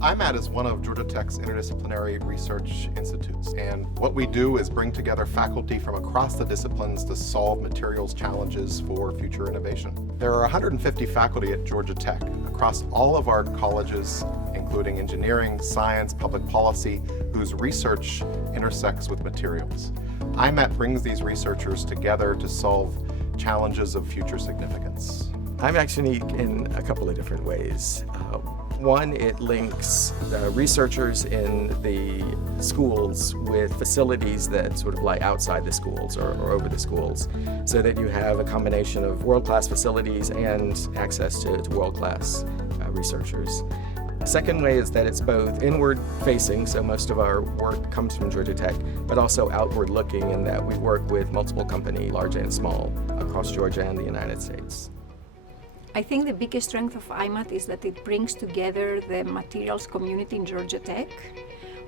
IMAT is one of Georgia Tech's interdisciplinary research institutes, and what we do is bring together faculty from across the disciplines to solve materials challenges for future innovation. There are 150 faculty at Georgia Tech across all of our colleges, including engineering, science, public policy, whose research intersects with materials. IMAT brings these researchers together to solve challenges of future significance. IMAT's unique in a couple of different ways. One, it links researchers in the schools with facilities that sort of lie outside the schools or over the schools, so that you have a combination of world-class facilities and access to world-class researchers. The second way is that it's both inward-facing, so most of our work comes from Georgia Tech, but also outward-looking in that we work with multiple companies, large and small, across Georgia and the United States. I think the biggest strength of IMAT is that it brings together the materials community in Georgia Tech,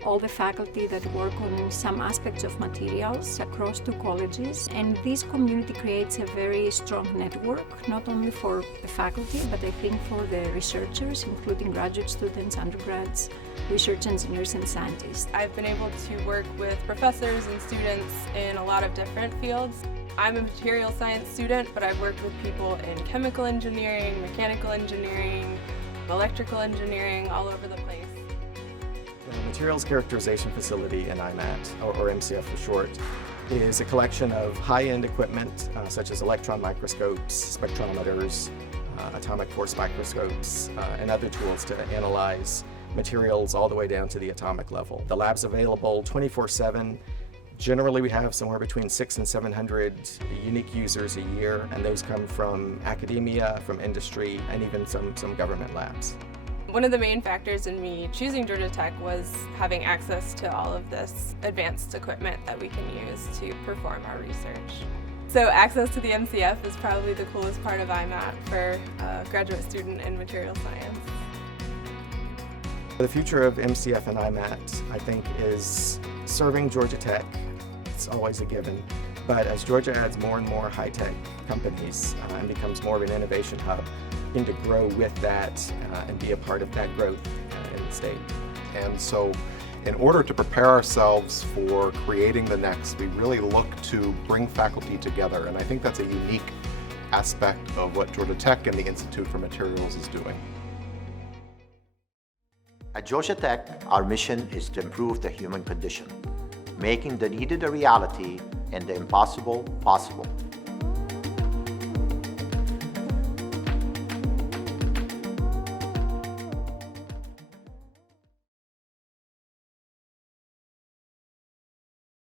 all the faculty that work on some aspects of materials across two colleges, and this community creates a very strong network, not only for the faculty, but I think for the researchers, including graduate students, undergrads, research engineers, and scientists. I've been able to work with professors and students in a lot of different fields. I'm a material science student, but I've worked with people in chemical engineering, mechanical engineering, electrical engineering, all over the place. The Materials Characterization Facility in IMAT, or MCF for short, is a collection of high-end equipment such as electron microscopes, spectrometers, atomic force microscopes, and other tools to analyze materials all the way down to the atomic level. The lab's available 24/7. Generally, we have somewhere between 600 and 700 unique users a year, and those come from academia, from industry, and even some government labs. One of the main factors in me choosing Georgia Tech was having access to all of this advanced equipment that we can use to perform our research. So access to the MCF is probably the coolest part of IMAT for a graduate student in material science. The future of MCF and IMAT, I think, is serving Georgia Tech. It's always a given, but as Georgia adds more and more high-tech companies and becomes more of an innovation hub, we need to grow with that and be a part of that growth in the state. And so in order to prepare ourselves for creating the next, we really look to bring faculty together, and I think that's a unique aspect of what Georgia Tech and the Institute for Materials is doing. At Georgia Tech, our mission is to improve the human condition, making the needed a reality and the impossible possible.